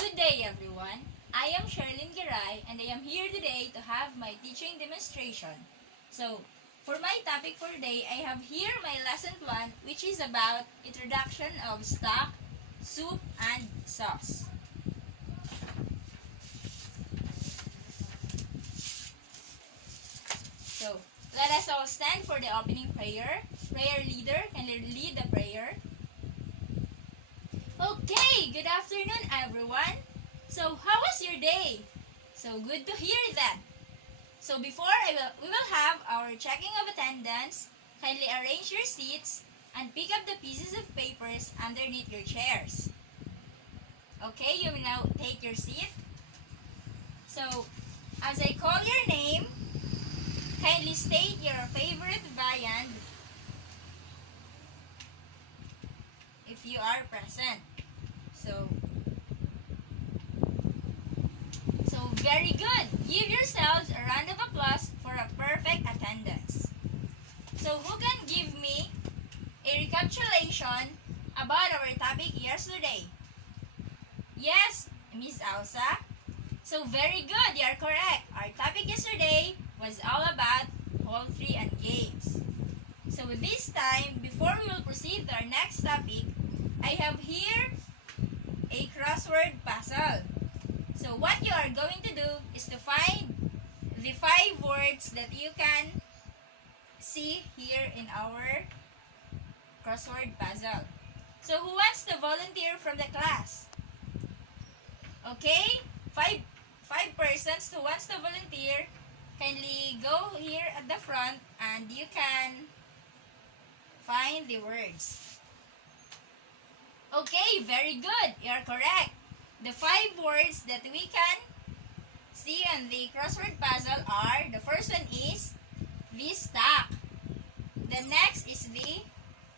Good day, everyone. I am Sherlyn Giray, and I am here today to have my teaching demonstration. So, for my topic for today, I have here my lesson plan, which is about introduction of stock, soup, and sauce. So, let us all stand for the opening prayer. Prayer leader, can you lead the prayer? Okay, good afternoon, everyone. So, how was your day? So, good to hear that. So, before we will have our checking of attendance, kindly arrange your seats and pick up the pieces of papers underneath your chairs. Okay, you will now take your seat. So, as I call your name, kindly state your favorite viand if you are present. So very good. Give yourselves a round of applause for a perfect attendance. So who can give me a recapitulation about our topic yesterday? Yes, Miss Elsa. So very good, you are correct. Our topic yesterday was all about poultry and games. So this time, before we will proceed to our next topic, I have here a crossword puzzle. So what you are going to do is to find the 5 words that you can see here in our crossword puzzle. So who wants to volunteer from the class? Okay, five persons who wants to volunteer. Kindly go here at the front and you can find the words. Okay, very good. You are correct. The 5 words that we can see on the crossword puzzle are, the first one is the stock. The next is the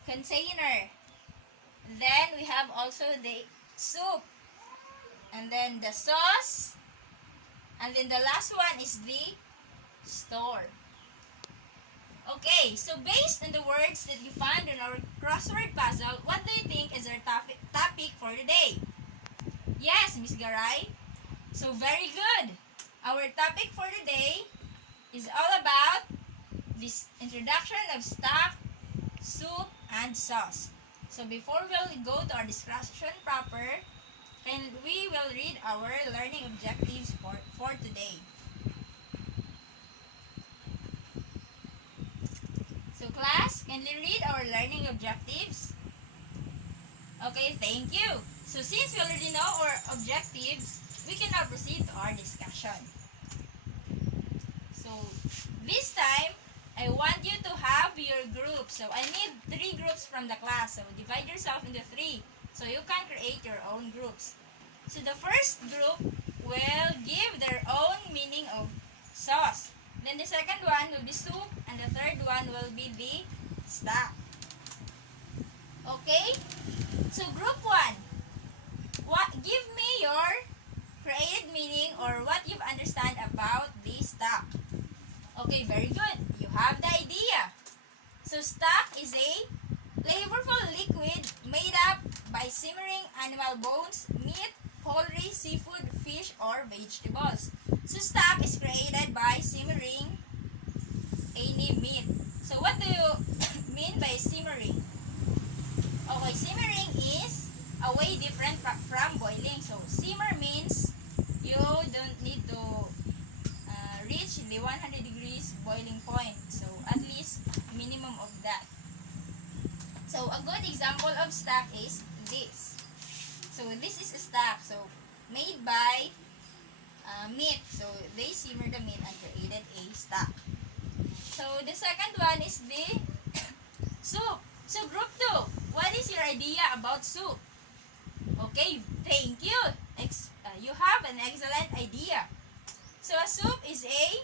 container. Then we have also the soup. And then the sauce. And then the last one is the store. Okay, so based on the words that you found in our crossword puzzle, what do you think is our topic for today? Yes, Miss Garay. So very good. Our topic for today is all about this introduction of stock, soup, and sauce. So before we'll go to our discussion proper, we will read our learning objectives for today. So class, can you read our learning objectives? Okay, thank you. So since we already know our objectives, we can now proceed to our discussion. So this time, I want you to have your groups. So I need 3 groups from the class. So divide yourself into 3 so you can create your own groups. So the first group will give their own meaning of sauce. Then the second one will be soup, and the third one will be the stock. Okay? So group 1, give me your created meaning or what you understand about the stock. Okay, very good. You have the idea. So stock is a flavorful liquid made up by simmering animal bones, meat, poultry, seafood, fish, or vegetables. So stock is created by simmering any meat. So what do you mean by simmering? Okay, simmering is a way different from boiling. So simmer means you don't need to reach the 100 degrees boiling point. So at least minimum of that. So a good example of stock is this. So this is a stock. So made by meat. So they simmer the meat and created a stock. So the second one is the soup. So group 2, what is your idea about soup? Okay, thank you. You have an excellent idea. So a soup is a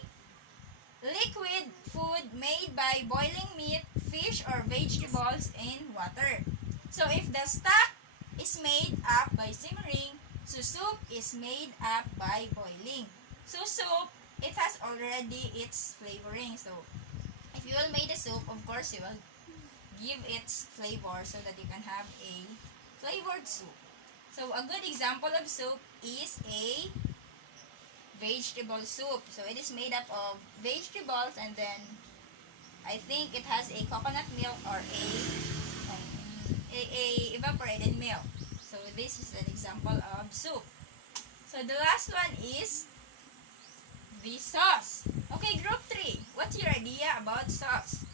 liquid food made by boiling meat, fish, or vegetables in water. So if the stock is made up by simmering, so soup is made up by boiling. So soup, it has already its flavoring. So if you will make the soup, of course you will give its flavor so that you can have a flavored soup. So a good example of soup is a vegetable soup. So it is made up of vegetables, and then I think it has a coconut milk or a evaporated milk. So this is an example of soup. So the last one is the sauce. Okay, group 3. What's your idea about sauce?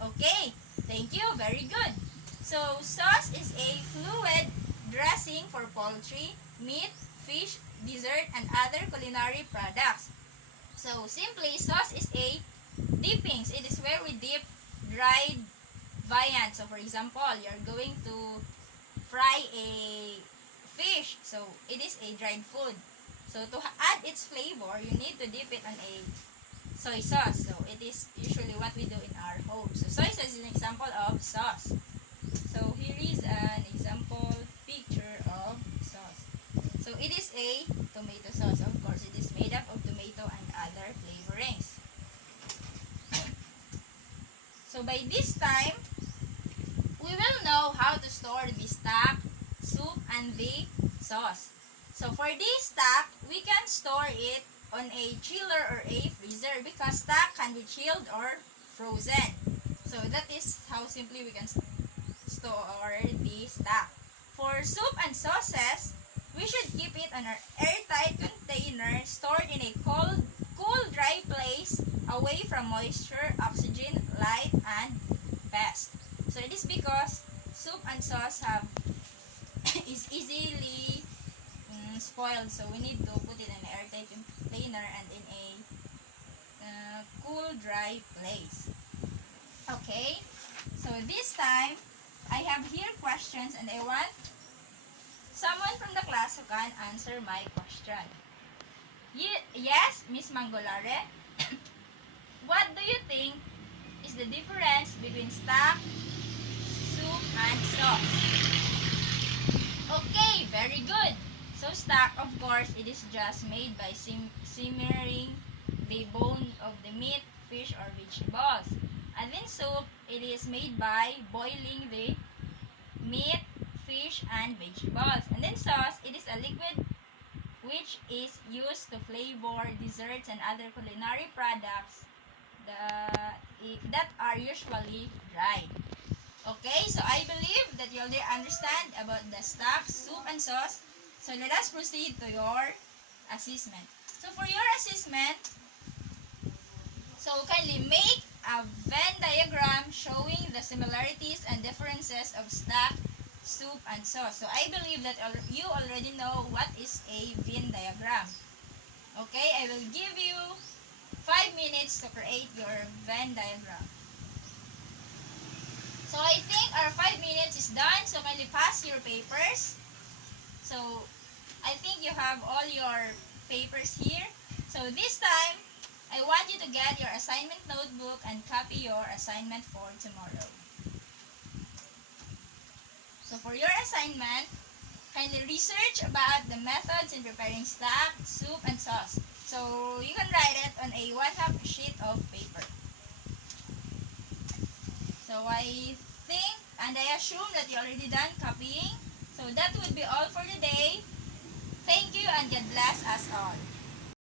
Okay, thank you. Very good. So sauce is a fluid dressing for poultry, meat, fish, dessert, and other culinary products. So simply, sauce is a dippings. It is where we dip dried viand. So for example, you're going to fry a fish. So it is a dried food. So to add its flavor, you need to dip it on a soy sauce. So it is usually what we do in our home. So soy sauce is an example of sauce. So here is an example picture of sauce. So it is a tomato sauce. Of course, it is made up of tomato and other flavorings. So by this time, we will know how to store the stock, soup, and the sauce. So for this stock, we can store it on a chiller or a freezer because stock can be chilled or frozen. So that is how simply we can store the stock. For soup and sauces, we should keep it on an airtight container stored in a cool, dry place away from moisture, oxygen, light, and pests. So it is because soup and sauce is easily spoiled, so we need to put it in an airtight container and in a cool, dry place. Okay, so this time I have here questions, and I want someone from the class who can answer my question. Yes, Miss Mangolare. What do you think is the difference between stock, soup, and sauce? Okay, very good. So stock, of course, it is just made by simmering the bone of the meat, fish, or vegetables. And then soup, it is made by boiling the meat, fish, and vegetables. And then sauce, it is a liquid which is used to flavor desserts and other culinary products that are usually dried. Okay, so I believe that you already understand about the stock, soup, and sauce. So let us proceed to your assessment. So for your assessment, so kindly make a Venn diagram showing the similarities and differences of stock, soup, and sauce. So I believe that you already know what is a Venn diagram. Okay, I will give you 5 minutes to create your Venn diagram. So I think our 5 minutes is done. So kindly pass your papers. So I think you have all your papers here. So this time, I want you to get your assignment notebook and copy your assignment for tomorrow. So for your assignment, kindly research about the methods in preparing stock, soup, and sauce. So you can write it on a 1/2 sheet of paper. So I think, and I assume that you already done copying. So that would be all for today. Thank you, and God bless us all.